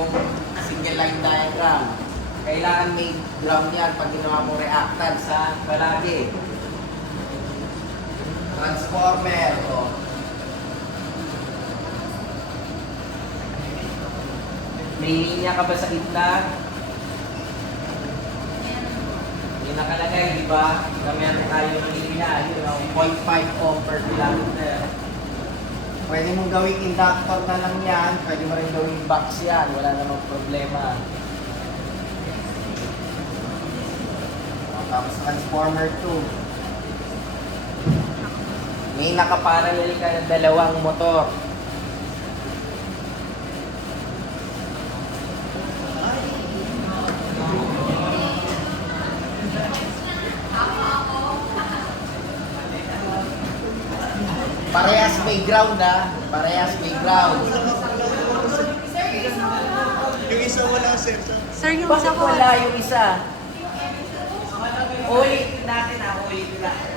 yung single line diagram. Kailangan may drum yan pag ginawa mo reactance sa palagi. Transformer. O. May linya ka ba sa gitna? Yung nakalagay, di ba? Meron tayo ng linya. Yung 0.5 ohm per kilometer. Pwede mong gawing inductor na lang yan. Pwede mo rin gawing box yan. Wala namang problema. Tapos transformer 2. May nakaparallel ka ng dalawang motor. Parehas may ground ha. Parehas may ground. Yung isa wala, sir. Sir, yung Bakit isa ko, wala yung isa? Ulitin natin ha. Ulitin natin.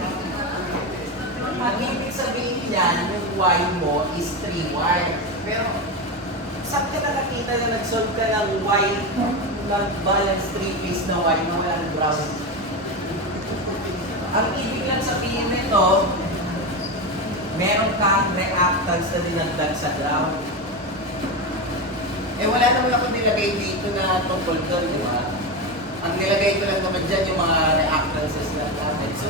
Ang ibig sabihin yan, yung Y mo is 3Y. Pero, saan ka nakakita na nag-solve ka ng Y, nag-balance 3-piece na Y na walang ground? Ang ibig lang sabihin nito, meron kang reactance na dinagdag sa ground. Eh wala naman ako nilagay dito na tungkol doon, di ba? Ang nilagay ko lang naman dyan yung mga reactances na natin. So,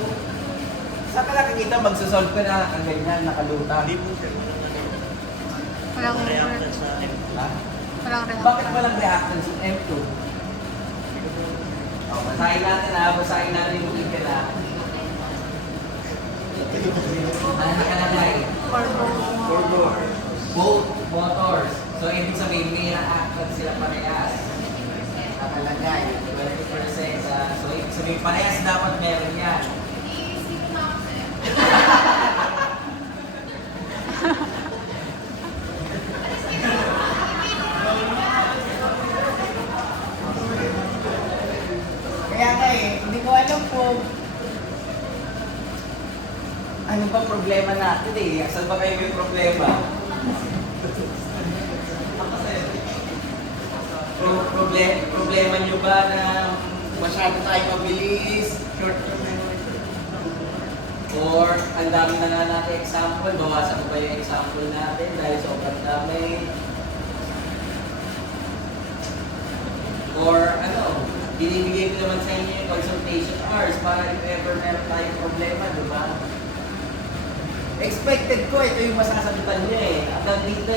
saan ka nakikita magsasolve ka na ang ganyan, nakaluta? Hindi po, sir. walang Reactance sa akin. Ha? walang reaction. Bakit walang reactance yung M2? O, basahin natin ha, basahin natin yung ika na. Ano nakalagay? Both motors. So, ibig sabihin, may reactance sila parehas. Nakalagay, 20%. So, ibig sabihin, parehas dapat meron yan. Kaya nga hindi ko alam kung ano ba problema natin Saan ba kayo may problema? Problema nyo ba na masyado tayo mabilis? Short-term memory? Or ang dami na nga natin example, bawasan ko ba yung example natin dahil sobrang dami? Or binibigay ko naman sa inyo yung consultation hours para if ever meron tayong problema, di ba? Expected ko, ito yung masasagutan nyo Hanggang dito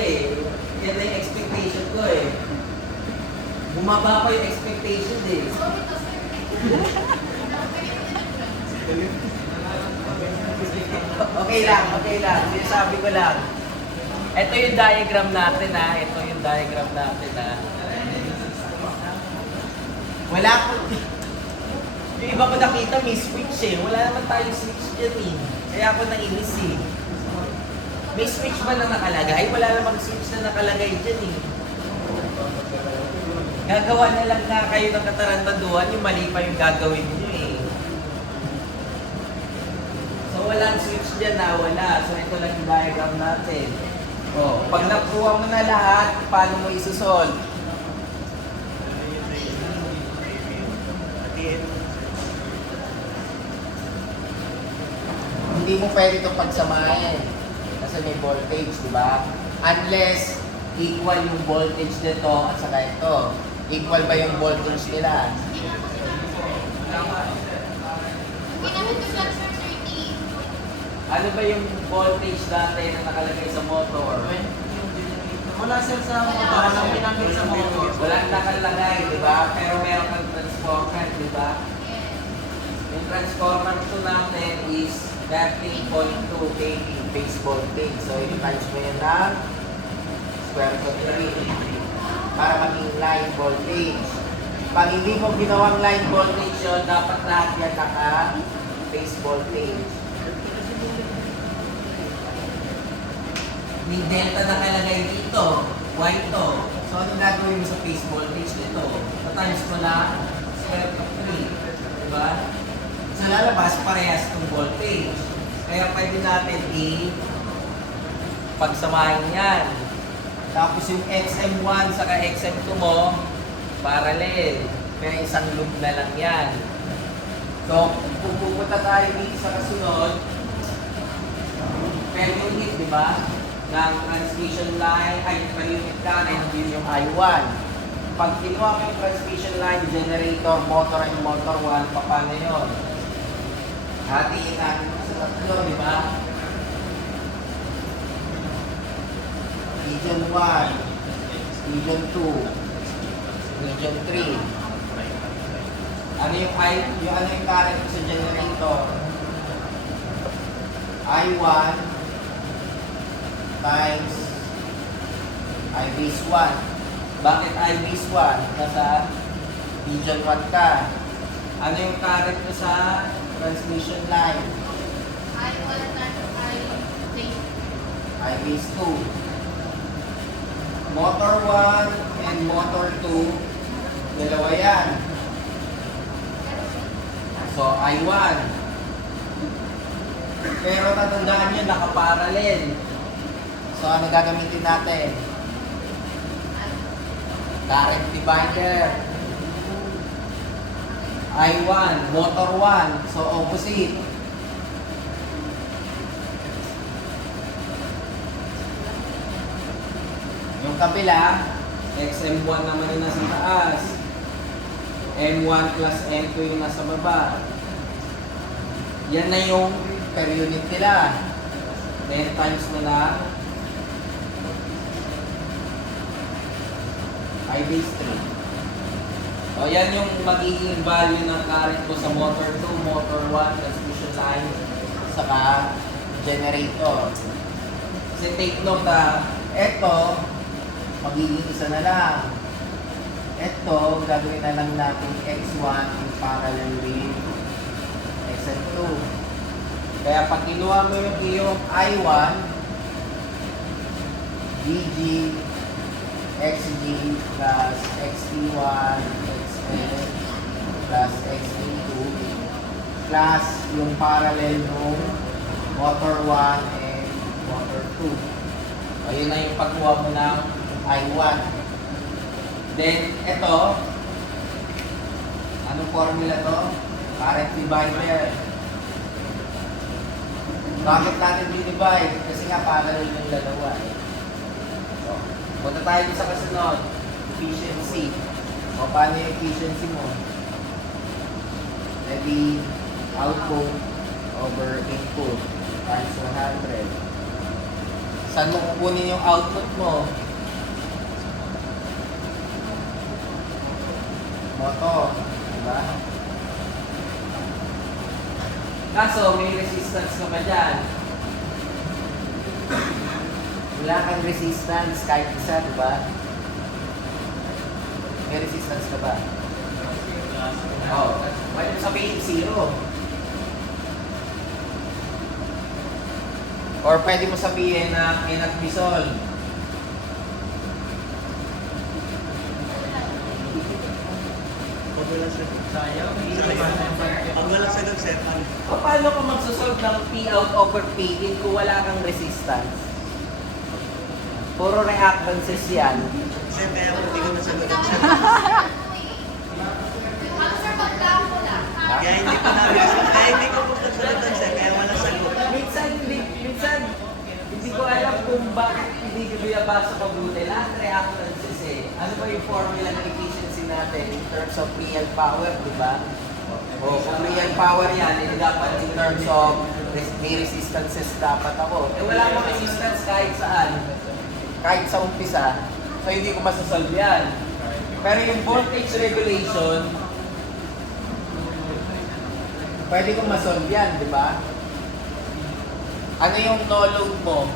Yan na yung expectation ko Bumaba pa yung expectation Okay lang. Sinasabi ko lang. Ito yung diagram natin Ito yung diagram natin Wala ko. Yung iba ko nakita may switch Wala naman tayong switch dyan Kaya ako nainis May switch ba na nakalagay? Wala namang switch na nakalagay dyan Gagawa na lang na kayo ng katarantaduhan, yung mali pa yung gagawin nyo So walang switch dyan wala. So ito lang yung diagram natin. Pag nakuha mo na lahat, paano mo isusolve? Hindi mo pwede itong pagsamahin. Kasi may voltage, di ba? Unless equal yung voltage nito at saka ito. Equal ba yung voltage nila? Ano ba yung voltage natin na nakalagay sa motor? Wala sir sa motor, walang pinanggit sa motor. Walang nakalagay, di ba? Pero meron kang transformer, di ba? Yung transformer to natin is 13.2 kV base voltage. So, yung times mo yan ng square root of 3 para maging line voltage. Pag hindi mo ginawang line voltage yun, dapat lahat yan naka-base voltage. May delta nakalagay dito, Y to. So, ano gagawin mo sa base voltage nito? So, times mo na square root of 3. Diba? Sa lalabas, parehas itong voltage. Kaya pwede natin pagsamahin yan. Tapos yung XM1 saka XM2 mo, parallel. Kaya isang loop na lang yan. So, kung pupunta tayo dito sa kasunod, per unit, di ba? Ng transmission line, ay per unit current, yun yung I1. Pag kinuha mo yung transmission line, generator, motor, and motor 1, paano yun? Hatiin natin sa tatlo, di ba? Region 1, Region 2, Region 3. Ano yung current sa generator? I1 times I base 1. Bakit I base 1? Nasa Region 1 ka. Ano yung current mo sa transmission line? I base 2. Motor 1 and motor 2, dalawa yan. So, I1. Pero tatandaan nyo, nakaparallel. So, ano gagamitin natin? Current divider. I1, motor 1. So, opposite. Yung kabila, XM1 naman yung nasa taas. M1 plus M2 yung nasa baba. Yan na yung per unit nila. 10 times mo lang I base 3. O yan yung magiging value ng current ko sa motor 2, motor 1, transmission line, saka generator. Kasi take note na eto, magiging isa na lang. Ito, gagawin na lang natin X1 in parallel with XM2. Kaya pag kinuha mo yung iyong I1, DG, XG plus XT1, XL plus XT2 plus yung parallel nung motor 1 and motor 2. Ayun na yung pagkuha mo ng I1. Then, ito, anong formula to? Current divider. Bakit natin divide? Kasi nga parallel yung dalawa. So, punta tayo sa kasunod. Efficiency. O, paano yung efficiency mo? Maybe output over input times 100. Saan mo kukunin yung output mo? Motor, diba? Kaso, may resistance ka ba dyan? Wala kang resistance kahit isa, diba? May resistance ka ba? Oo. Pwede mo sabihin zero. Or pwede mo sabihin na inadmissol. Pag walang sagot, sayang. Pag walang sagot, sir, ano? Paano ka magsosolve ng P out over P in kung wala kang resistance? Puro reactances yan. Sir, kaya ako hindi ko nasagot ang sir. Ha? Kaya hindi ko po nasagot sir, kaya walang sagot. Minsan, hindi ko alam kung bakit hindi ko binabasa mabuti. Lahat reactances eh. Ano ba yung formula ng efficiency natin in terms of real power, di ba? O kung real power yan, hindi dapat in terms of may resistances dapat ako. Eh wala mo resistance kahit saan. Kahit sa umpisa. So hindi ko masasolve yan. Pero yung voltage regulation, pwede kong masolve yan, di ba? Ano yung no load mo?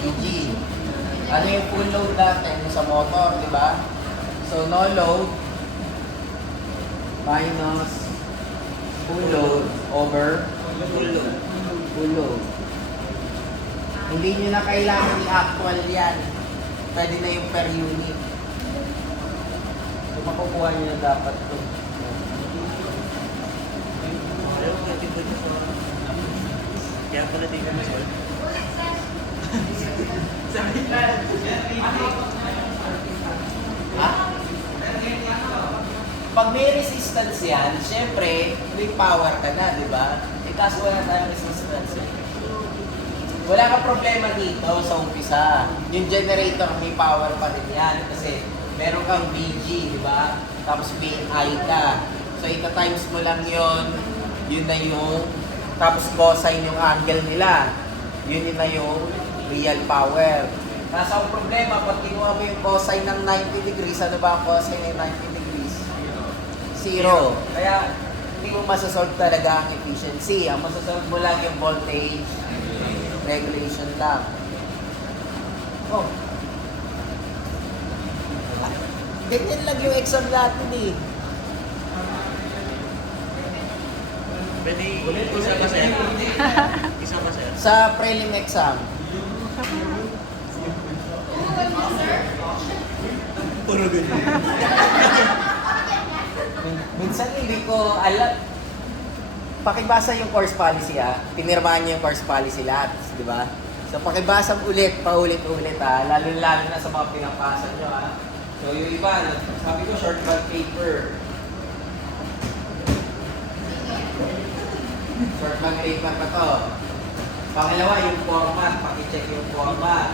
DG. Ano yung full load natin sa motor, di ba? So, no load minus full load over full load. Hindi nyo na kailangan i-actual yan. Pwede na yung per unit. So, makukuha nyo na dapat ito. Kaya pala di ko masagot. Ha? Pag may resistance yan, syempre, may power ka na, di ba? Eh kaso wala tayong resistance. Wala kang problema dito sa umpisa. Yung generator, may power pa rin yan. Kasi meron kang VG, di ba? Tapos VI ka. So, ita-times mo lang yun na yung, tapos cosine yung angle nila. Yun na yung real power. Nasa ang problema, pag kinuha mo yung cosine ng 90 degrees, ano ba ang cosine ng 90 degrees? Zero. Kaya, hindi mo masasolve talaga ang efficiency. Ang masasolve mo lang yung voltage regulation lang. Oh. Ganyan lang yung exam natin eh. Pwede isa pa sir? Isa pa sir? Sa prelim exam, Puro ganyan. minsan hindi ko alam. Pakibasa yung course policy pinirmahan niyo yung course policy lahat, di ba? So pakibasa ulit, paulit-ulit lalo-lalo na sa mga pinapasa niyo So yung iba, sabi ko shortcut paper. Shortcut paper pa to. Pangalawa, yung format, pakicheck yung format.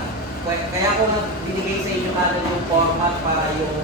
Kaya kung binigay sa inyo kagad yung format para yung